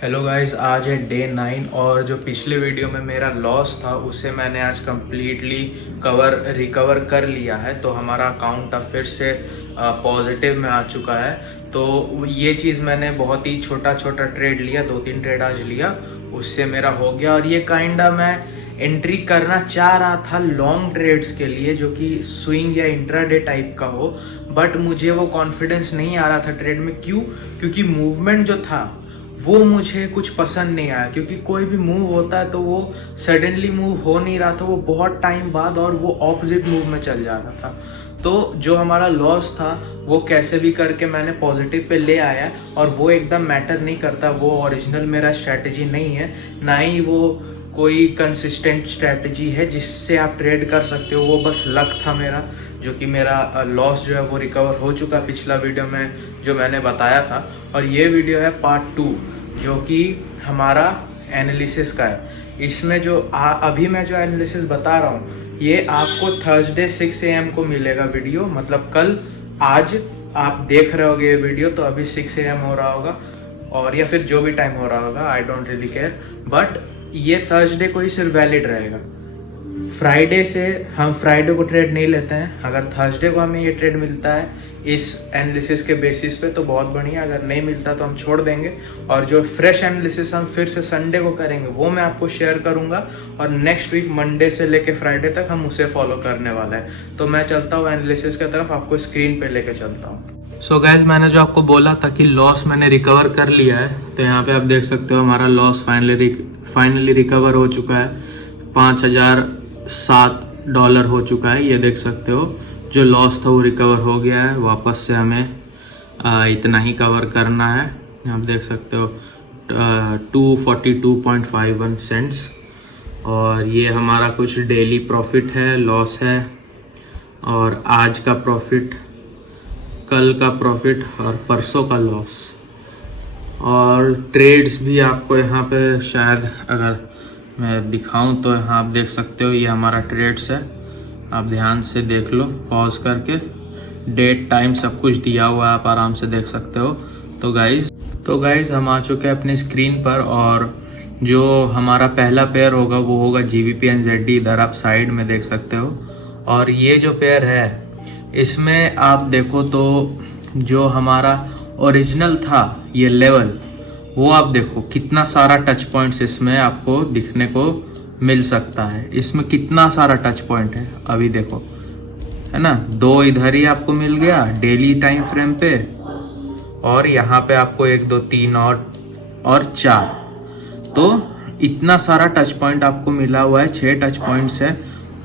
Hello guys, आज है day 9 और जो पिछले वीडियो में मेरा लॉस था उसे मैंने आज कम्प्लीटली रिकवर कर लिया है। तो हमारा अकाउंट अब फिर से पॉजिटिव में आ चुका है। तो ये चीज़ मैंने बहुत ही छोटा छोटा ट्रेड लिया, 2-3 ट्रेड आज लिया, उससे मेरा हो गया। और ये काइंडा मैं एंट्री करना चाह रहा था लॉन्ग ट्रेड्स के लिए, जो कि स्विंग या इंट्राडे टाइप का हो, बट मुझे वो कॉन्फिडेंस नहीं आ रहा था ट्रेड में। क्योंकि मूवमेंट जो था वो मुझे कुछ पसंद नहीं आया। क्योंकि कोई भी मूव होता है तो वो सडनली मूव हो नहीं रहा था, वो बहुत टाइम बाद और वो ऑपोजिट मूव में चल जा रहा था। तो जो हमारा लॉस था वो कैसे भी करके मैंने पॉजिटिव पे ले आया, और वो एकदम मैटर नहीं करता। वो ओरिजिनल मेरा स्ट्रैटेजी नहीं है, ना ही वो कोई कंसिस्टेंट स्ट्रैटेजी है जिससे आप ट्रेड कर सकते हो। वो बस लक था मेरा, जो कि मेरा लॉस जो है वो रिकवर हो चुका पिछला वीडियो में जो मैंने बताया था। और ये वीडियो है पार्ट 2, जो कि हमारा एनालिसिस का है। इसमें जो अभी मैं जो एनालिसिस बता रहा हूँ ये आपको थर्सडे 6 AM को मिलेगा वीडियो। मतलब कल, आज आप देख रहे होगे ये वीडियो तो अभी 6 AM हो रहा होगा, और या फिर जो भी टाइम हो रहा होगा, I don't really care. But ये थर्सडे को ही सिर्फ वैलिड रहेगा। फ्राइडे से हम फ्राइडे को ट्रेड नहीं लेते हैं। अगर थर्सडे को हमें ये ट्रेड मिलता है इस एनालिसिस के बेसिस पे तो बहुत बढ़िया, अगर नहीं मिलता तो हम छोड़ देंगे। और जो फ्रेश एनालिसिस हम फिर से संडे को करेंगे वो मैं आपको शेयर करूंगा, और नेक्स्ट वीक मंडे से लेके फ्राइडे तक हम उसे फॉलो करने वाला है। तो मैं चलता हूँ एनालिसिस की तरफ, आपको स्क्रीन पे लेके चलता हूँ। सो गाइज, मैंने जो आपको बोला था कि लॉस मैंने रिकवर कर लिया है, तो यहाँ पे आप देख सकते हो हमारा लॉस फाइनली रिकवर हो चुका है। $5,007 हो चुका है, ये देख सकते हो। जो लॉस था वो रिकवर हो गया है। वापस से हमें इतना ही कवर करना है। आप देख सकते हो 242.51 सेंट्स। और ये हमारा कुछ डेली प्रॉफिट है, लॉस है, और आज का प्रॉफिट, कल का प्रॉफिट और परसों का लॉस। और ट्रेड्स भी आपको यहाँ पे शायद अगर मैं दिखाऊं तो यहाँ आप देख सकते हो, ये हमारा ट्रेड्स है। आप ध्यान से देख लो, पॉज करके, डेट टाइम सब कुछ दिया हुआ है, आप आराम से देख सकते हो। तो गाइज हम आ चुके हैं अपनी स्क्रीन पर, और जो हमारा पहला पेयर होगा वो होगा GBP/NZD। इधर आप साइड में देख सकते हो। और ये जो पेयर है इसमें आप देखो तो जो हमारा ओरिजिनल था ये लेवल, वो आप देखो कितना सारा टच पॉइंट्स इसमें आपको दिखने को मिल सकता है। इसमें कितना सारा टच पॉइंट है अभी देखो, है ना। 2 इधर ही आपको मिल गया डेली टाइम फ्रेम पे, और यहाँ पे आपको 1 2 3 और 4। तो इतना सारा टच पॉइंट आपको मिला हुआ है, 6 टच पॉइंट्स है।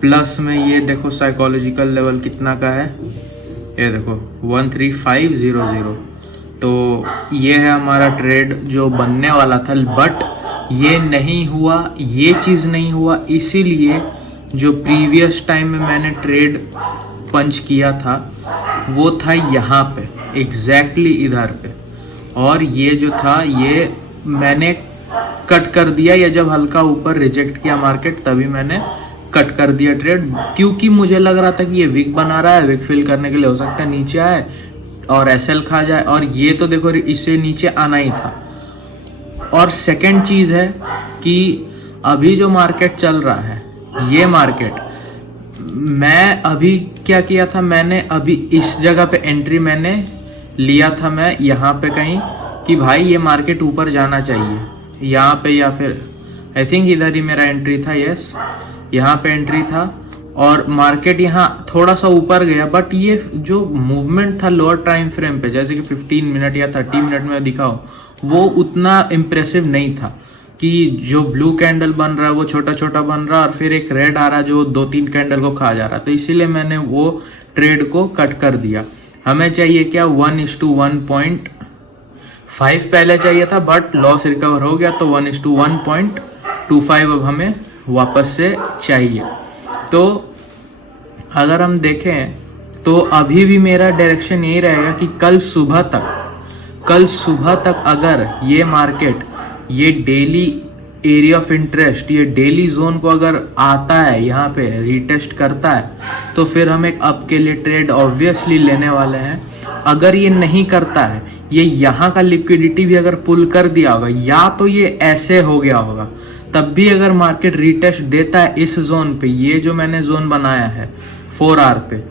प्लस में ये देखो साइकोलॉजिकल लेवल कितना का है, ये देखो 13500। तो ये है हमारा ट्रेड जो बनने वाला था, बट ये नहीं हुआ, ये चीज़ नहीं हुआ। इसीलिए जो प्रीवियस टाइम में मैंने ट्रेड पंच किया था वो था यहाँ पे, एग्जैक्टली इधर पे। और ये जो था ये मैंने कट कर दिया, या जब हल्का ऊपर रिजेक्ट किया मार्केट तभी मैंने कट कर दिया ट्रेड। क्योंकि मुझे लग रहा था कि ये विक बना रहा है, विक फिल करने के लिए हो सकता है नीचे आए और SL खा जाए। और ये तो देखो इसे नीचे आना ही था। और सेकंड चीज़ है कि अभी जो मार्केट चल रहा है, ये मार्केट, मैं अभी क्या किया था, मैंने अभी इस जगह पे एंट्री मैंने लिया था, मैं यहाँ पे कहीं, कि भाई ये मार्केट ऊपर जाना चाहिए यहाँ पे, या फिर आई थिंक इधर ही मेरा एंट्री था। यस, यहाँ पे एंट्री था, और मार्केट यहाँ थोड़ा सा ऊपर गया। बट ये जो मूवमेंट था लोअर टाइम फ्रेम पे, जैसे कि 15 मिनट या 30 मिनट में दिखाओ, वो उतना इम्प्रेसिव नहीं था। कि जो ब्लू कैंडल बन रहा है वो छोटा छोटा बन रहा है, और फिर एक रेड आ रहा है जो 2-3 कैंडल को खा जा रहा है। तो इसीलिए मैंने वो ट्रेड को कट कर दिया। हमें चाहिए क्या, 1:1.5 पहले चाहिए था, बट लॉस रिकवर हो गया तो 1:1.25 अब हमें वापस से चाहिए। तो अगर हम देखें तो अभी भी मेरा डायरेक्शन यही रहेगा कि कल सुबह तक अगर ये मार्केट, ये डेली एरिया ऑफ इंटरेस्ट, ये डेली जोन को अगर आता है, यहाँ पे रीटेस्ट करता है, तो फिर हम एक अप के लिए ट्रेड ऑब्वियसली लेने वाले हैं। अगर ये नहीं करता है, ये यहाँ का लिक्विडिटी भी अगर पुल कर दिया होगा, या तो ये ऐसे हो गया होगा, तब भी अगर मार्केट रीटेस्ट देता है इस जोन पे, ये जो मैंने जोन बनाया है 4R पे,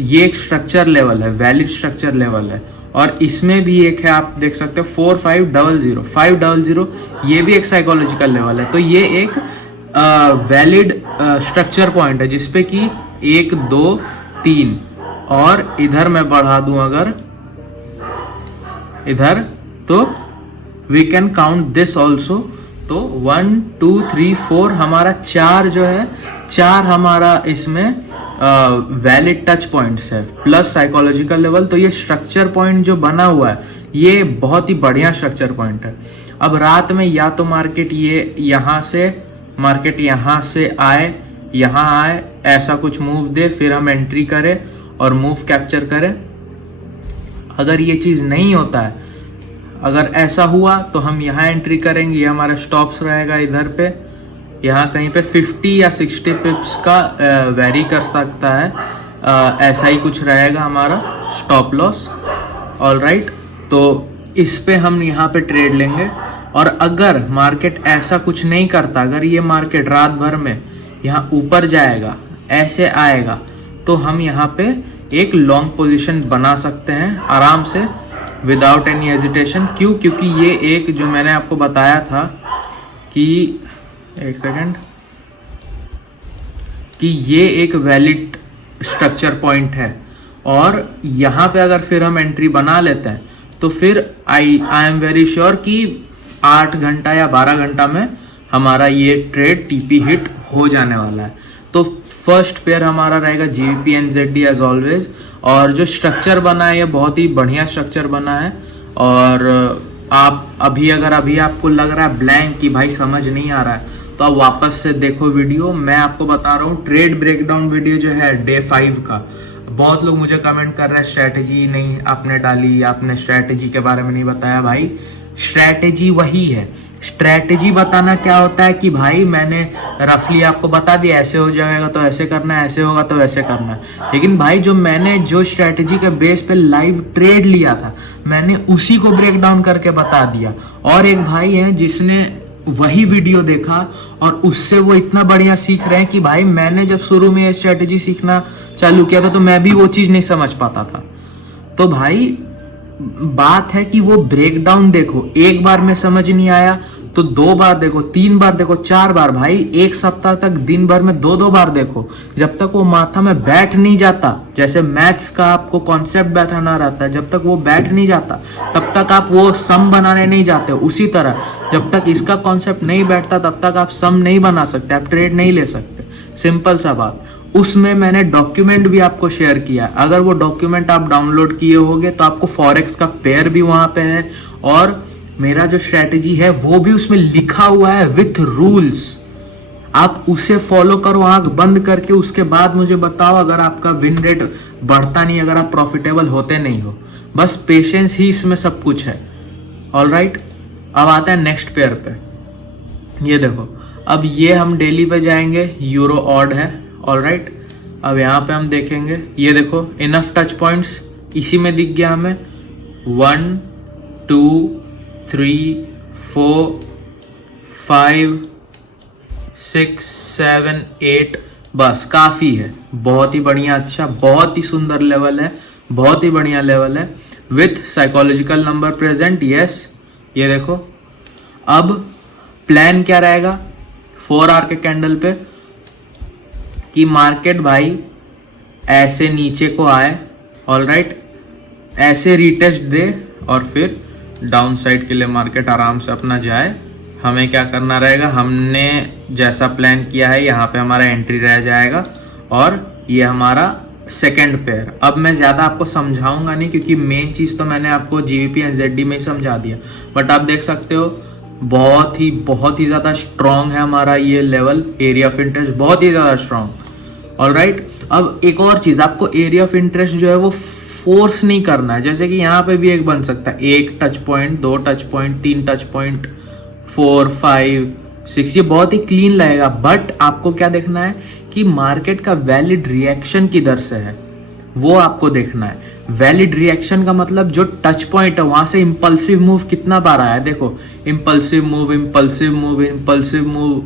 ये एक स्ट्रक्चर लेवल है, वैलिड स्ट्रक्चर लेवल है। और इसमें भी एक है, आप देख सकते हो 4500 500, ये भी एक साइकोलॉजिकल लेवल है। तो ये एक वैलिड स्ट्रक्चर पॉइंट है जिसपे कि 1 2 3, और इधर मैं बढ़ा दूं अगर इधर, तो we can count this also. तो 1 2 3 4 हमारा 4 जो है, 4 हमारा इसमें वैलिड टच पॉइंट्स है प्लस साइकोलॉजिकल लेवल। तो ये स्ट्रक्चर पॉइंट जो बना हुआ है ये बहुत ही बढ़िया स्ट्रक्चर पॉइंट है। अब रात में या तो मार्केट ये यहाँ से आए, यहाँ आए, ऐसा कुछ मूव दे, फिर हम एंट्री करें और मूव कैप्चर करें। अगर ये चीज़ नहीं होता है, अगर ऐसा हुआ तो हम यहाँ एंट्री करेंगे, ये हमारा स्टॉप्स रहेगा इधर पे, यहाँ कहीं पे 50 या 60 पिप्स का वेरी कर सकता है, ऐसा ही कुछ रहेगा हमारा स्टॉप लॉस। ऑलराइट, तो इस पे हम यहाँ पे ट्रेड लेंगे। और अगर मार्केट ऐसा कुछ नहीं करता, अगर ये मार्केट रात भर में यहाँ ऊपर जाएगा, ऐसे आएगा, तो हम यहाँ पे एक लॉन्ग पोजीशन बना सकते हैं आराम से विदाउट एनी हेजिटेशन। क्यों? क्योंकि ये एक जो मैंने आपको बताया था कि एक सेकेंड, कि ये एक वैलिड स्ट्रक्चर पॉइंट है, और यहाँ पे अगर फिर हम एंट्री बना लेते हैं तो फिर आई एम वेरी श्योर कि 8 घंटा या 12 घंटा में हमारा ये ट्रेड टीपी हिट हो जाने वाला है। तो फर्स्ट पेयर हमारा रहेगा GBP NZD एज ऑलवेज। और जो स्ट्रक्चर बना है ये बहुत ही बढ़िया स्ट्रक्चर बना है। और आप अभी आपको लग रहा है ब्लैंक कि भाई समझ नहीं आ रहा है, तो आप वापस से देखो वीडियो। मैं आपको बता रहा हूँ ट्रेड ब्रेकडाउन वीडियो जो है डे 5 का। बहुत लोग मुझे कमेंट कर रहे हैं स्ट्रैटेजी नहीं आपने डाली, आपने स्ट्रैटेजी के बारे में नहीं बताया। भाई स्ट्रैटेजी वही है, स्ट्रैटेजी बताना क्या होता है कि भाई मैंने रफली आपको बता दिया ऐसे हो जाएगा तो ऐसे करना है, ऐसे होगा तो ऐसे करना है। लेकिन भाई जो स्ट्रैटेजी के बेस पे लाइव ट्रेड लिया था, मैंने उसी को ब्रेक डाउन करके बता दिया। और एक भाई है जिसने वही वीडियो देखा और उससे वो इतना बढ़िया सीख रहे हैं कि भाई मैंने जब शुरू में ये स्ट्रैटेजी सीखना चालू किया था तो मैं भी वो चीज नहीं समझ पाता था। तो भाई बात है कि वो ब्रेकडाउन देखो, एक बार में समझ नहीं आया तो 2 बार देखो, 3 बार देखो, 4 बार, भाई 1 सप्ताह तक दिन भर में 2-2 बार देखो। जब तक वो माथा में बैठ नहीं जाता, जैसे मैथ्स का आपको कॉन्सेप्ट बैठाना रहता है, जब तक वो बैठ नहीं जाता तब तक आप वो सम बनाने नहीं जाते हो। उसी तरह जब तक इसका कॉन्सेप्ट नहीं बैठता तब तक आप सम नहीं बना सकते, आप ट्रेड नहीं ले सकते। सिंपल सा बात। उसमें मैंने डॉक्यूमेंट भी आपको शेयर किया, अगर वो डॉक्यूमेंट आप डाउनलोड किए होंगे तो आपको फॉरेक्स का पेयर भी वहां पे है और मेरा जो स्ट्रैटेजी है वो भी उसमें लिखा हुआ है विथ रूल्स। आप उसे फॉलो करो आंख बंद करके, उसके बाद मुझे बताओ अगर आपका विन रेट बढ़ता नहीं, अगर आप प्रॉफिटेबल होते नहीं हो। बस पेशेंस ही इसमें सब कुछ है। ऑलराइट, अब आता है नेक्स्ट पेयर पे। ये देखो, अब ये हम डेली पे जाएंगे, यूरो ऑड है। ऑलराइट, अब यहाँ पे हम देखेंगे, ये देखो इनफ टच पॉइंट्स इसी में दिख गया हमें। 1 2 3 4 5 6 7 8, बस काफी है। बहुत ही बढ़िया, अच्छा, बहुत ही सुंदर लेवल है, बहुत ही बढ़िया लेवल है with psychological number present. Yes, ये देखो। अब प्लान क्या रहेगा 4R के कैंडल पे कि मार्केट भाई ऐसे नीचे को आए, ऑलराइट, ऐसे रीटेस्ट दे और फिर डाउन साइड के लिए मार्केट आराम से अपना जाए। हमें क्या करना रहेगा, हमने जैसा प्लान किया है यहाँ पे हमारा एंट्री रह जाएगा और ये हमारा सेकंड पेयर। अब मैं ज़्यादा आपको समझाऊंगा नहीं क्योंकि मेन चीज़ तो मैंने आपको GBP NZD में ही समझा दिया। बट आप देख सकते हो बहुत ही ज़्यादा स्ट्रॉन्ग है हमारा ये लेवल, एरिया ऑफ इंटरेस्ट बहुत ही ज़्यादा स्ट्रॉन्ग। ऑलराइट, अब एक और चीज़, आपको एरिया ऑफ इंटरेस्ट जो है वो फोर्स नहीं करना है। जैसे कि यहाँ पे भी एक बन सकता है, 1 touch point, 2 touch point, 3 touch point, 4 5 6, ये बहुत ही क्लीन लगेगा। बट आपको क्या देखना है कि मार्केट का वैलिड रिएक्शन किधर से है वो आपको देखना है। वैलिड रिएक्शन का मतलब जो टच पॉइंट है वहां से इम्पल्सिव मूव कितना बार आया है, देखो impulsive move, impulsive move, impulsive move,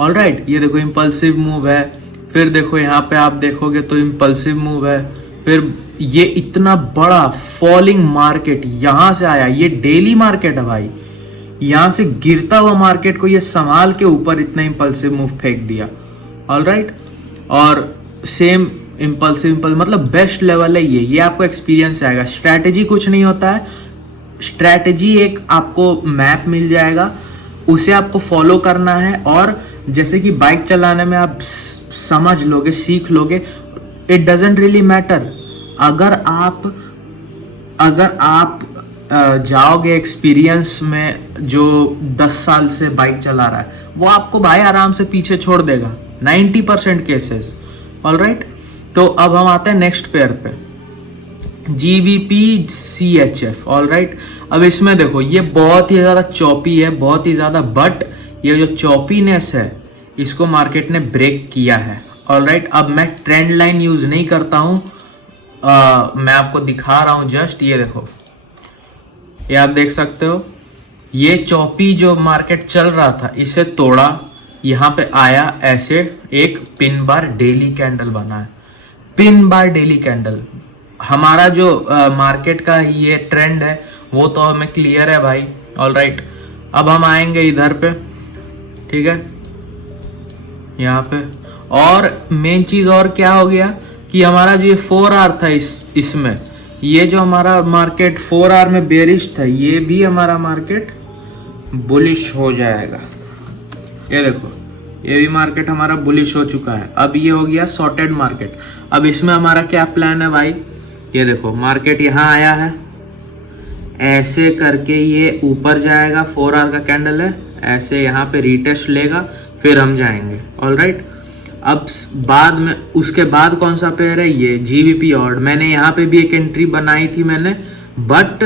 alright. ये देखो इम्पल्सिव मूव है, फिर देखो यहाँ पे आप देखोगे तो इम्पल्सिव मूव है, फिर ये इतना बड़ा फॉलिंग मार्केट यहाँ से आया, ये डेली मार्केट है भाई, यहाँ से गिरता हुआ मार्केट को ये संभाल के ऊपर इतना इम्पल्सिव मूव फेंक दिया, ऑलराइट। और सेम इम्पल्सिव मतलब बेस्ट लेवल है ये आपको एक्सपीरियंस आएगा। स्ट्रैटेजी कुछ नहीं होता है, स्ट्रैटेजी एक आपको मैप मिल जाएगा, उसे आपको फॉलो करना है, और जैसे कि बाइक चलाने में आप समझ लोगे, सीख लोगे, इट डजेंट रियली मैटर। अगर आप जाओगे एक्सपीरियंस में जो 10 साल से बाइक चला रहा है, वो आपको भाई आराम से पीछे छोड़ देगा 90% केसेस, ऑलराइट। तो अब हम आते हैं नेक्स्ट पेयर पे, GBP CHF, ऑलराइट। अब इसमें देखो ये बहुत ही ज़्यादा चॉपी है, बहुत ही ज़्यादा, बट ये जो चॉपीनेस है इसको मार्केट ने ब्रेक किया है, ऑलराइट। अब मैं ट्रेंड लाइन यूज नहीं करता हूँ, मैं आपको दिखा रहा हूँ जस्ट, ये देखो, ये आप देख सकते हो, ये चॉपी जो मार्केट चल रहा था इसे तोड़ा, यहाँ पे आया, ऐसे एक पिन बार डेली कैंडल बना है, पिन बार डेली कैंडल। हमारा जो मार्केट का ये ट्रेंड है वो तो हमें क्लियर है भाई, ऑलराइट। अब हम आएंगे इधर पे, ठीक है, यहाँ पे, और मेन चीज और क्या हो गया कि हमारा जो ये 4R था इसमें, ये जो हमारा मार्केट 4R में बेरिश था, ये भी हमारा मार्केट बुलिश हो जाएगा। ये देखो, ये भी मार्केट हमारा बुलिश हो चुका है। अब ये हो गया सॉर्टेड मार्केट। अब इसमें हमारा क्या प्लान है भाई, ये देखो मार्केट यहाँ आया है, ऐसे करके ये ऊपर जाएगा, 4R का कैंडल है, ऐसे यहाँ पे रीटेस्ट लेगा, फिर हम जाएंगे, ऑलराइट। अब बाद में उसके बाद कौन सा पेयर है, ये GBP ऑर्ड। मैंने यहाँ पे भी एक एंट्री बनाई थी मैंने, बट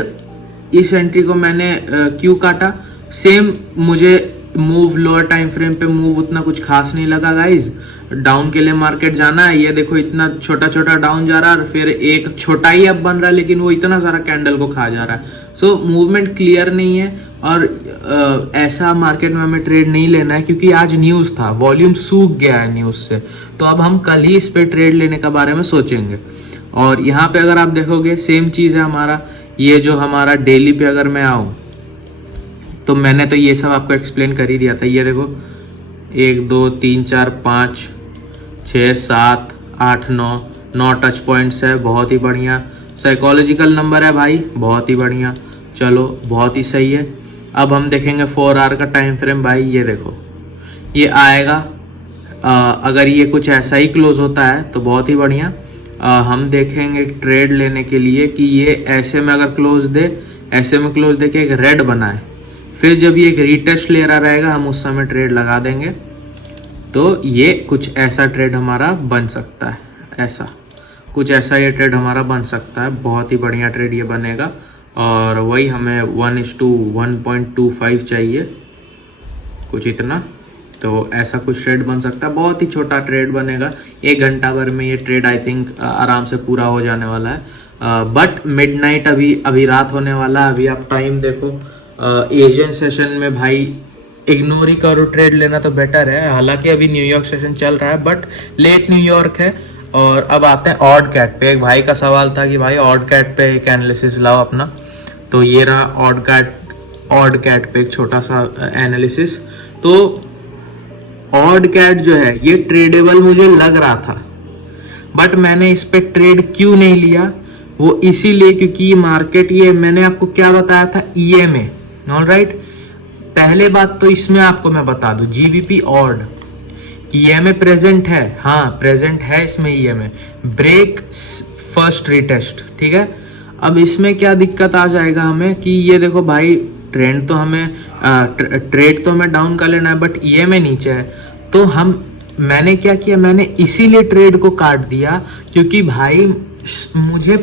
इस एंट्री को मैंने क्यों काटा, सेम मुझे मूव लोअर टाइम फ्रेम पे मूव उतना कुछ खास नहीं लगा गाइज। डाउन के लिए मार्केट जाना है, ये देखो इतना छोटा छोटा डाउन जा रहा है, और फिर एक छोटा ही अब बन रहा है, लेकिन वो इतना सारा कैंडल को खा जा रहा है। सो मूवमेंट क्लियर नहीं है, और ऐसा मार्केट में हमें ट्रेड नहीं लेना है, क्योंकि आज न्यूज़ था, वॉल्यूम सूख गया है न्यूज़ से, तो अब हम कल ही इस पे ट्रेड लेने के बारे में सोचेंगे। और यहाँ पे अगर आप देखोगे सेम चीज़ है हमारा, ये जो हमारा डेली पे अगर मैं आऊँ तो मैंने तो ये सब आपको एक्सप्लेन कर ही दिया था। ये देखो 1 2 3 4 5 6 7 8 9 टच पॉइंट्स है, बहुत ही बढ़िया। साइकोलॉजिकल नंबर है भाई, बहुत ही बढ़िया, चलो बहुत ही सही है। अब हम देखेंगे 4R का टाइम फ्रेम भाई, ये देखो ये आएगा, अगर ये कुछ ऐसा ही क्लोज होता है तो बहुत ही बढ़िया। हम देखेंगे ट्रेड लेने के लिए कि ये ऐसे में अगर क्लोज दे, ऐसे में क्लोज दे के एक रेड बनाए, फिर जब ये एक रीटेस्ट ले रहा रहेगा हम उस समय ट्रेड लगा देंगे, तो ये कुछ ऐसा ट्रेड हमारा बन सकता है, ऐसा कुछ ऐसा ये ट्रेड हमारा बन सकता है, बहुत ही बढ़िया ट्रेड ये बनेगा। और वही हमें 1:1.25 चाहिए, कुछ इतना, तो ऐसा कुछ ट्रेड बन सकता है, बहुत ही छोटा ट्रेड बनेगा, 1 घंटा भर में ये ट्रेड आई थिंक आराम से पूरा हो जाने वाला है। बट मिडनाइट अभी रात होने वाला है, अभी आप टाइम देखो, एशियन सेशन में भाई इग्नोर ही करो, ट्रेड लेना तो बेटर है। हालांकि अभी न्यूयॉर्क सेशन चल रहा है, बट लेट न्यूयॉर्क है। और अब आते हैं ऑड कैट पे। एक भाई का सवाल था कि भाई ऑड कैट पे एक एनालिसिस लाओ अपना, तो ये रहा ऑड कैट पे एक छोटा सा एनालिसिस। तो ऑड कैट जो है ये ट्रेडेबल मुझे लग रहा था, बट मैंने इस पे ट्रेड क्यों नहीं लिया, वो इसीलिए क्योंकि ये मार्केट, ये मैंने आपको क्या बताया था, EMA, ऑलराइट। पहले बात तो इसमें आपको मैं बता दूं, GBP ऑड EMA प्रेजेंट है, हाँ प्रेजेंट है इसमें EMA, ब्रेक फर्स्ट रीटेस्ट, ठीक है। अब इसमें क्या दिक्कत आ जाएगा हमें कि ये देखो भाई ट्रेंड तो हमें ट्रेड तो हमें डाउन कर लेना है, बट EMA नीचे है, तो मैंने क्या किया, मैंने इसीलिए ट्रेड को काट दिया क्योंकि भाई मुझे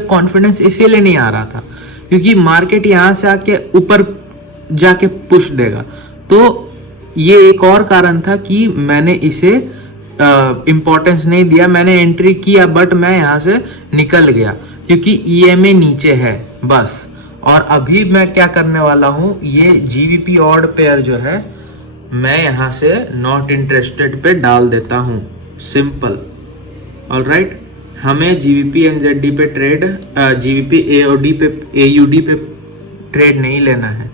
कॉन्फिडेंस इसीलिए नहीं आ रहा था क्योंकि मार्केट यहाँ से आके ऊपर जाके पुश देगा। तो ये एक और कारण था कि मैंने इसे इम्पोर्टेंस नहीं दिया, मैंने एंट्री किया बट मैं यहाँ से निकल गया क्योंकि EMA नीचे है बस। और अभी मैं क्या करने वाला हूँ, ये GBP ऑड पेयर जो है मैं यहाँ से नॉट इंटरेस्टेड पे डाल देता हूँ, सिंपल। ऑलराइट, हमें GBP NZD पे ट्रेड, GBP AUD पे ट्रेड नहीं लेना है।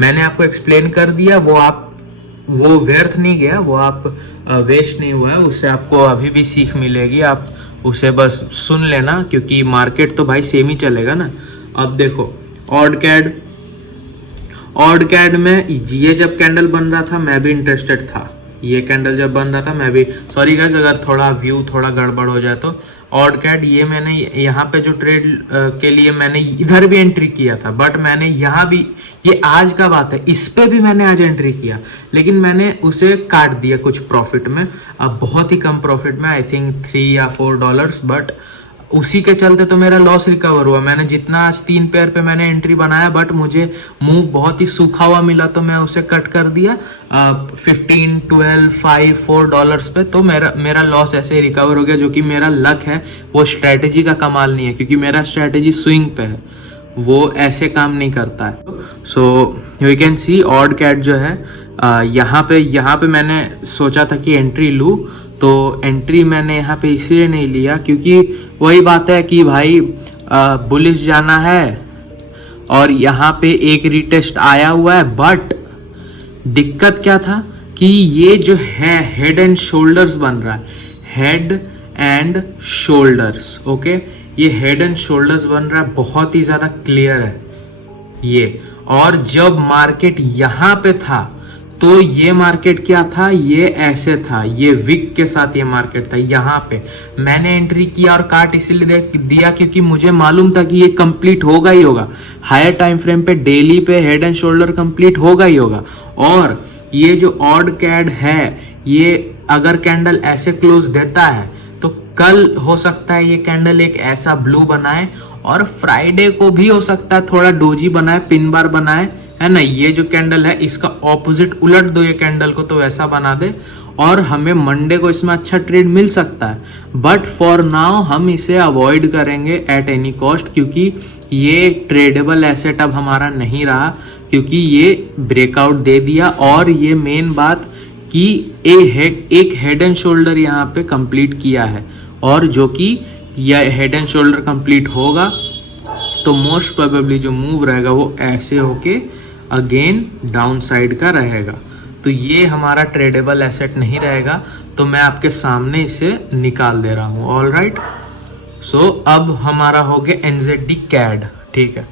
मैंने आपको एक्सप्लेन कर दिया, वो व्यर्थ नहीं गया, वो आप वेस्ट नहीं हुआ है, उससे आपको अभी भी सीख मिलेगी, आप उसे बस सुन लेना क्योंकि मार्केट तो भाई सेम ही चलेगा ना। अब देखो ऑड कैड में ये जब कैंडल बन रहा था मैं भी इंटरेस्टेड था, ये कैंडल जब बन रहा था मैं भी, सॉरी गाइस अगर थोड़ा व्यू थोड़ा गड़बड़ हो जाए तो। ऑड कैड ये मैंने यहाँ पे जो ट्रेड के लिए मैंने इधर भी एंट्री किया था, बट मैंने यहाँ भी, ये आज का बात है, इस पे भी मैंने आज एंट्री किया लेकिन मैंने उसे काट दिया कुछ प्रॉफिट में, अब बहुत ही कम प्रॉफिट में, आई थिंक $3 या $4, बट उसी के चलते तो मेरा लॉस रिकवर हुआ। मैंने जितना आज 3 पेयर पे मैंने एंट्री बनाया बट मुझे मूव बहुत ही सूखा हुआ मिला तो मैं उसे कट कर दिया 15, 12, $5, $4 पे, तो मेरा लॉस ऐसे ही रिकवर हो गया, जो कि मेरा लक है, वो स्ट्रेटेजी का कमाल नहीं है क्योंकि मेरा स्ट्रेटेजी स्विंग पे है, वो ऐसे काम नहीं करता है। So you can see odd cat जो है यहाँ पे मैंने सोचा था कि एंट्री लूँ, तो एंट्री मैंने यहाँ पे इसलिए नहीं लिया क्योंकि वही बात है कि भाई बुलिश जाना है और यहाँ पे एक रीटेस्ट आया हुआ है, बट दिक्कत क्या था कि ये जो है हेड एंड शोल्डर्स बन रहा है, हेड एंड शोल्डर्स, ओके, ये हेड एंड शोल्डर्स बन रहा है, बहुत ही ज्यादा क्लियर है ये। और जब मार्केट यहाँ पे था तो ये मार्केट क्या था, ये ऐसे था, ये विक के साथ ये मार्केट था। यहाँ पे मैंने एंट्री किया और काट इसलिए दिया क्योंकि मुझे मालूम था कि ये कंप्लीट होगा ही होगा, हायर टाइम फ्रेम पे डेली पे हेड एंड शोल्डर कंप्लीट होगा ही होगा। और ये जो ऑड कैड है, ये अगर कैंडल ऐसे क्लोज देता है तो कल हो सकता है ये कैंडल एक ऐसा ब्लू बनाए और फ्राइडे को भी हो सकता है थोड़ा डोजी बनाए, पिन बार बनाए, है ना। ये जो कैंडल है इसका ऑपोजिट उलट दो ये कैंडल को तो वैसा बना दे और हमें मंडे को इसमें अच्छा ट्रेड मिल सकता है, बट फॉर नाउ हम इसे अवॉइड करेंगे एट एनी कॉस्ट क्योंकि ये ट्रेडेबल एसेट अब हमारा नहीं रहा क्योंकि ये ब्रेकआउट दे दिया। और ये मेन बात कि एक हेड एंड शोल्डर यहाँ पे कंप्लीट किया है और जो कि यह हेड एंड शोल्डर कंप्लीट होगा तो मोस्ट प्रोबेबली जो मूव रहेगा वो ऐसे होके अगेन डाउन साइड का रहेगा, तो ये हमारा ट्रेडेबल एसेट नहीं रहेगा, तो मैं आपके सामने इसे निकाल दे रहा हूँ। ऑल राइट, सो अब हमारा हो गया NZD कैड, ठीक है।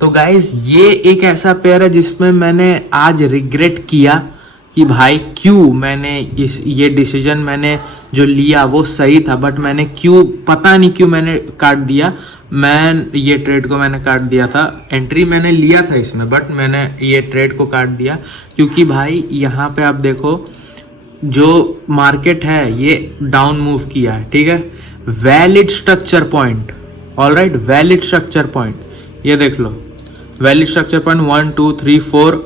तो गाइज ये एक ऐसा पेयर है जिसमें मैंने आज रिग्रेट किया कि भाई क्यों मैंने ये डिसीजन मैंने जो लिया वो सही था, बट मैंने क्यों, पता नहीं क्यों मैंने काट दिया। मैं ये ट्रेड को मैंने काट दिया था, एंट्री मैंने लिया था इसमें बट मैंने ये ट्रेड को काट दिया क्योंकि भाई यहाँ पे आप देखो जो मार्केट है ये डाउन मूव किया है, ठीक है, valid structure point, alright, valid structure point, ये देख लो वैलिड स्ट्रक्चर पॉइंट 1 2 3 4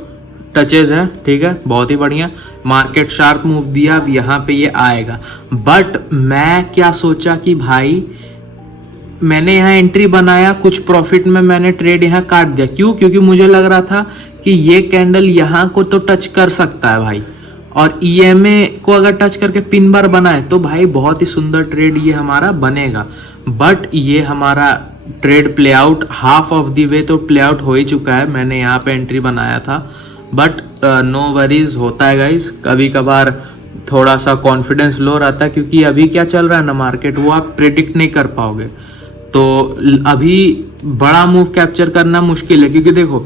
टचेज है, ठीक है, बहुत ही बढ़िया। मार्केट शार्प मूव दिया, अब यहाँ पे ये आएगा, बट मैं क्या सोचा कि भाई मैंने यहाँ एंट्री बनाया, कुछ प्रॉफिट में मैंने ट्रेड यहाँ काट दिया, क्यों, क्योंकि मुझे लग रहा था कि ये कैंडल यहाँ को तो टच कर सकता है भाई, और EMA को अगर टच करके पिन बार बनाए तो भाई बहुत ही सुंदर ट्रेड ये हमारा बनेगा। बट ये हमारा trade play out, half of the way तो प्ले आउट हो ही चुका है, मैंने यहाँ पे एंट्री बनाया था, बट नो वरीज, होता है गाइस, कभी कभार थोड़ा सा कॉन्फिडेंस लो रहता है क्योंकि अभी क्या चल रहा है ना मार्केट, वो आप प्रेडिक्ट नहीं कर पाओगे, तो अभी बड़ा मूव कैप्चर करना मुश्किल है क्योंकि देखो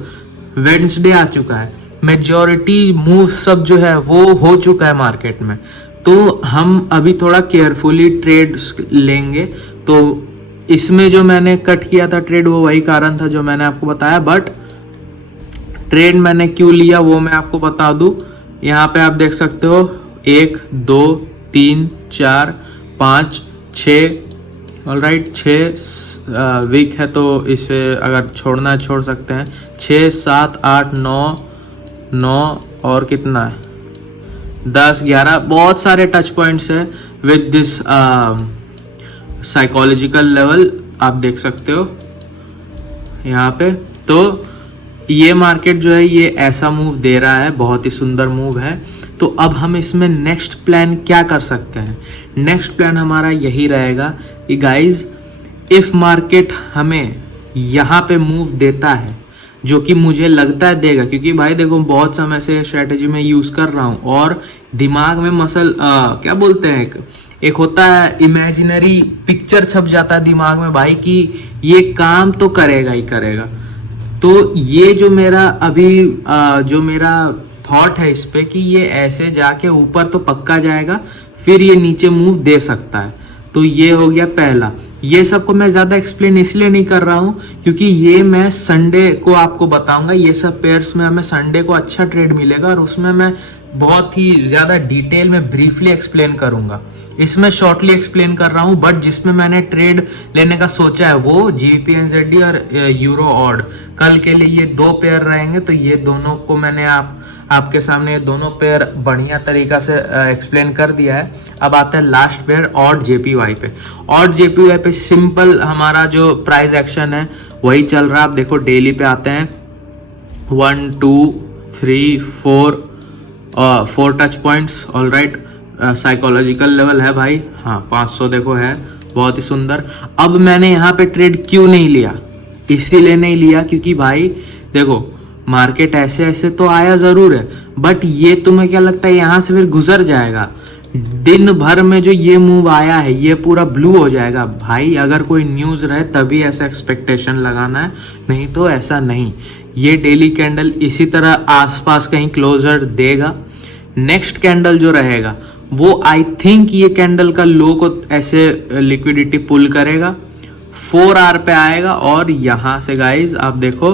वेडनेसडे आ चुका है, मेजॉरिटी मूव सब जो है वो हो चुका है मार्केट में, तो हम अभी थोड़ा केयरफुली ट्रेड लेंगे। तो इसमें जो मैंने कट किया था ट्रेड वो वही कारण था जो मैंने आपको बताया, बट ट्रेड मैंने क्यों लिया वो मैं आपको बता दूं। यहाँ पे आप देख सकते हो 1 2 3 4 5 6, ऑलराइट, 6 वीक है तो इसे अगर छोड़ना है छोड़ सकते हैं, 6 7 8 9 और कितना है 10 11, बहुत सारे टच पॉइंट्स है विद दिस साइकोलॉजिकल लेवल, आप देख सकते हो यहाँ पे। तो ये मार्केट जो है ये ऐसा मूव दे रहा है, बहुत ही सुंदर मूव है। तो अब हम इसमें नेक्स्ट प्लान क्या कर सकते हैं? नेक्स्ट प्लान हमारा यही रहेगा कि गाइज, इफ मार्केट हमें यहाँ पे मूव देता है, जो कि मुझे लगता है देगा, क्योंकि भाई देखो बहुत समय से स्ट्रेटेजी में यूज कर रहा हूँ और दिमाग में मसल क्या बोलते हैं, एक होता है इमेजिनरी पिक्चर छप जाता है दिमाग में भाई कि ये काम तो करेगा ही करेगा। तो ये जो मेरा अभी जो मेरा थॉट है इस पे कि ये ऐसे जाके ऊपर तो पक्का जाएगा, फिर ये नीचे मूव दे सकता है। तो ये हो गया पहला। ये सब को मैं ज़्यादा एक्सप्लेन इसलिए नहीं कर रहा हूँ क्योंकि ये मैं संडे को आपको बताऊंगा। ये सब पेयर्स में हमें संडे को अच्छा ट्रेड मिलेगा और उसमें मैं बहुत ही ज़्यादा डिटेल में ब्रीफली एक्सप्लेन करूंगा। इसमें शॉर्टली एक्सप्लेन कर रहा हूँ, बट जिसमें मैंने ट्रेड लेने का सोचा है वो GBP/NZD और यूरो ऑड कल के लिए ये दो पेयर रहेंगे। तो ये दोनों को मैंने आपके सामने ये दोनों पेयर बढ़िया तरीका से एक्सप्लेन कर दिया है। अब आता है लास्ट पेयर ऑड JPY पे। ऑड JPY पे सिंपल हमारा जो प्राइस एक्शन है वही चल रहा है। आप देखो डेली पे आते हैं 1 2 3 4 touch points. All right, psychological level है भाई, हाँ 500 देखो है, बहुत ही सुंदर। अब मैंने यहाँ पे ट्रेड क्यों नहीं लिया? इसीलिए नहीं लिया क्योंकि भाई देखो मार्केट ऐसे ऐसे तो आया जरूर है, बट ये तुम्हें क्या लगता है यहाँ से फिर गुजर जाएगा? दिन भर में जो ये मूव आया है ये पूरा ब्लू हो जाएगा भाई। अगर कोई न्यूज रहे तभी ऐसा एक्सपेक्टेशन लगाना है, नहीं तो ऐसा नहीं। ये डेली कैंडल इसी तरह आसपास कहीं क्लोजर देगा। नेक्स्ट कैंडल जो रहेगा वो आई थिंक ये कैंडल का लो को ऐसे लिक्विडिटी पुल करेगा, 4 आवर पे आएगा और यहाँ से गाइज आप देखो,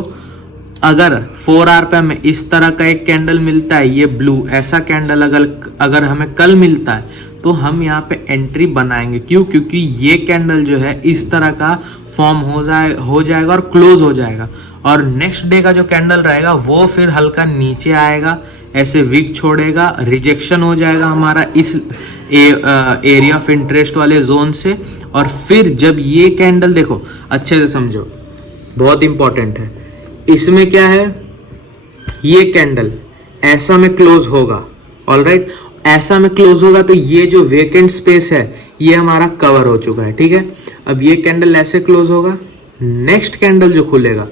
अगर 4 आवर पे हमें इस तरह का एक कैंडल मिलता है, ये ब्लू ऐसा कैंडल अगर हमें कल मिलता है तो हम यहाँ पे एंट्री बनाएंगे। क्यों? क्योंकि ये कैंडल जो है इस तरह का फॉर्म हो जाएगा और क्लोज हो जाएगा। और नेक्स्ट डे का जो कैंडल रहेगा वो फिर हल्का नीचे आएगा, ऐसे विक छोड़ेगा, रिजेक्शन हो जाएगा हमारा इस एरिया ऑफ इंटरेस्ट वाले जोन से। और फिर जब ये कैंडल देखो अच्छे से समझो, बहुत इंपॉर्टेंट है, इसमें क्या है, ये कैंडल ऐसा में क्लोज होगा। ऑल राइट, ऐसा में क्लोज होगा तो ये जो वेकेंट स्पेस है ये हमारा कवर हो चुका है, ठीक है। अब ये कैंडल ऐसे क्लोज होगा, नेक्स्ट कैंडल जो खुलेगा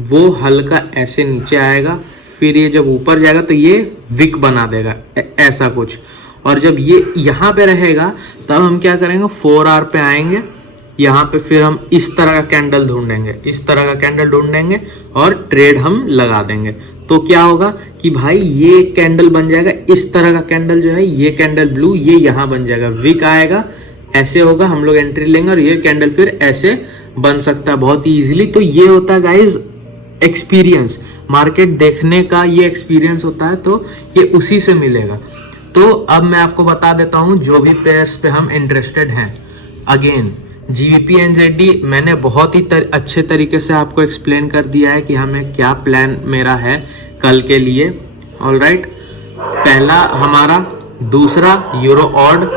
वो हल्का ऐसे नीचे आएगा, फिर ये जब ऊपर जाएगा तो ये विक बना देगा ऐसा कुछ। और जब ये यहाँ पे रहेगा तब हम क्या करेंगे, 4 आवर पे आएंगे, यहाँ पे फिर हम इस तरह का कैंडल ढूंढेंगे, इस तरह का कैंडल ढूंढेंगे और ट्रेड हम लगा देंगे। तो क्या होगा कि भाई ये कैंडल बन जाएगा, इस तरह का कैंडल जो है, ये कैंडल ब्लू, ये यहाँ बन जाएगा, विक आएगा, ऐसे होगा, हम लोग एंट्री लेंगे और ये कैंडल फिर ऐसे बन सकता है बहुत ही इजीली। तो ये होता है गाइज एक्सपीरियंस, मार्केट देखने का ये एक्सपीरियंस होता है, तो ये उसी से मिलेगा। तो अब मैं आपको बता देता हूँ जो भी पेयर्स पे हम इंटरेस्टेड हैं। अगेन GBP/NZD मैंने बहुत ही अच्छे तरीके से आपको एक्सप्लेन कर दिया है कि हमें क्या प्लान मेरा है कल के लिए। ऑल राइट, पहला हमारा, दूसरा यूरो ऑड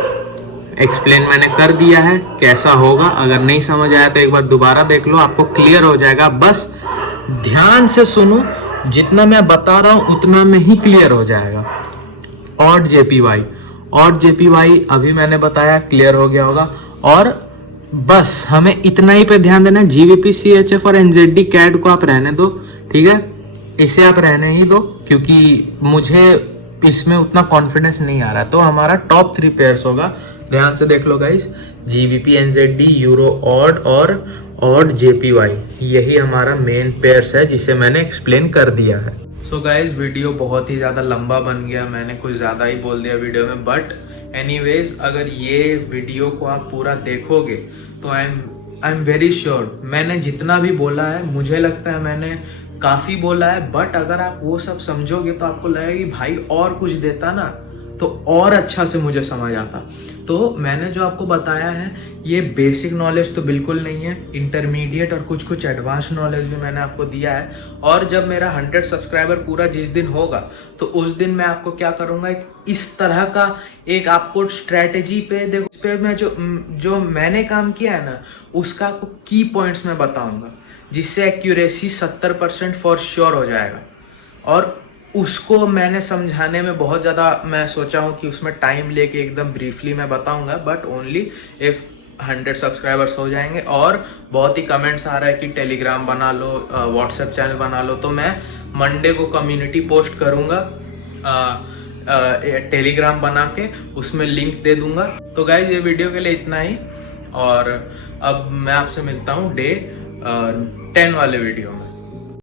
एक्सप्लेन मैंने कर दिया है कैसा होगा। अगर नहीं समझ आया तो एक बार दोबारा देख लो, आपको क्लियर हो जाएगा। बस ध्यान से सुनो, जितना मैं बता रहा हूं उतना में ही क्लियर हो जाएगा। ऑड JPY अभी मैंने बताया, क्लियर हो गया होगा। और बस हमें इतना ही पे ध्यान देना है, GBP CHF और NZD CAD को आप रहने दो, ठीक है, इसे आप रहने ही दो क्योंकि मुझे इसमें उतना कॉन्फिडेंस नहीं आ रहा है। तो हमारा टॉप 3 पेयर्स होगा, ध्यान से देख लो गाइस, GBP/NZD, यूरो ऑड और ऑड JPY, यही हमारा मेन पेयर्स है जिसे मैंने एक्सप्लेन कर दिया है। सो गाइज वीडियो बहुत ही ज़्यादा लंबा बन गया, मैंने कुछ ज़्यादा ही बोल दिया वीडियो में, बट एनीवेज अगर ये वीडियो को आप पूरा देखोगे तो आई एम वेरी श्योर मैंने जितना भी बोला है, मुझे लगता है मैंने काफ़ी बोला है, बट अगर आप वो सब समझोगे तो आपको लगेगा कि भाई और कुछ देता ना तो और अच्छा से मुझे समझ आता। तो मैंने जो आपको बताया है ये बेसिक नॉलेज तो बिल्कुल नहीं है, इंटरमीडिएट और कुछ कुछ एडवांस नॉलेज भी मैंने आपको दिया है। और जब मेरा 100 सब्सक्राइबर पूरा जिस दिन होगा तो उस दिन मैं आपको क्या करूँगा, एक इस तरह का एक आपको स्ट्रैटेजी पे देखो, इस पे मैं जो मैंने काम किया है ना उसका आपको की पॉइंट्स में बताऊँगा, जिससे एक्यूरेसी 70% फॉर श्योर हो जाएगा। और उसको मैंने समझाने में बहुत ज़्यादा मैं सोचा हूँ कि उसमें टाइम लेके एकदम ब्रीफली मैं बताऊँगा, बट ओनली इफ़ 100 सब्सक्राइबर्स हो जाएंगे। और बहुत ही कमेंट्स आ रहा है कि टेलीग्राम बना लो, व्हाट्सएप चैनल बना लो, तो मैं मंडे को कम्युनिटी पोस्ट करूँगा टेलीग्राम बना के, उसमें लिंक दे दूँगा। तो गाइज ये वीडियो के लिए इतना ही, और अब मैं आपसे मिलता हूँ डे 10 वाले वीडियो में।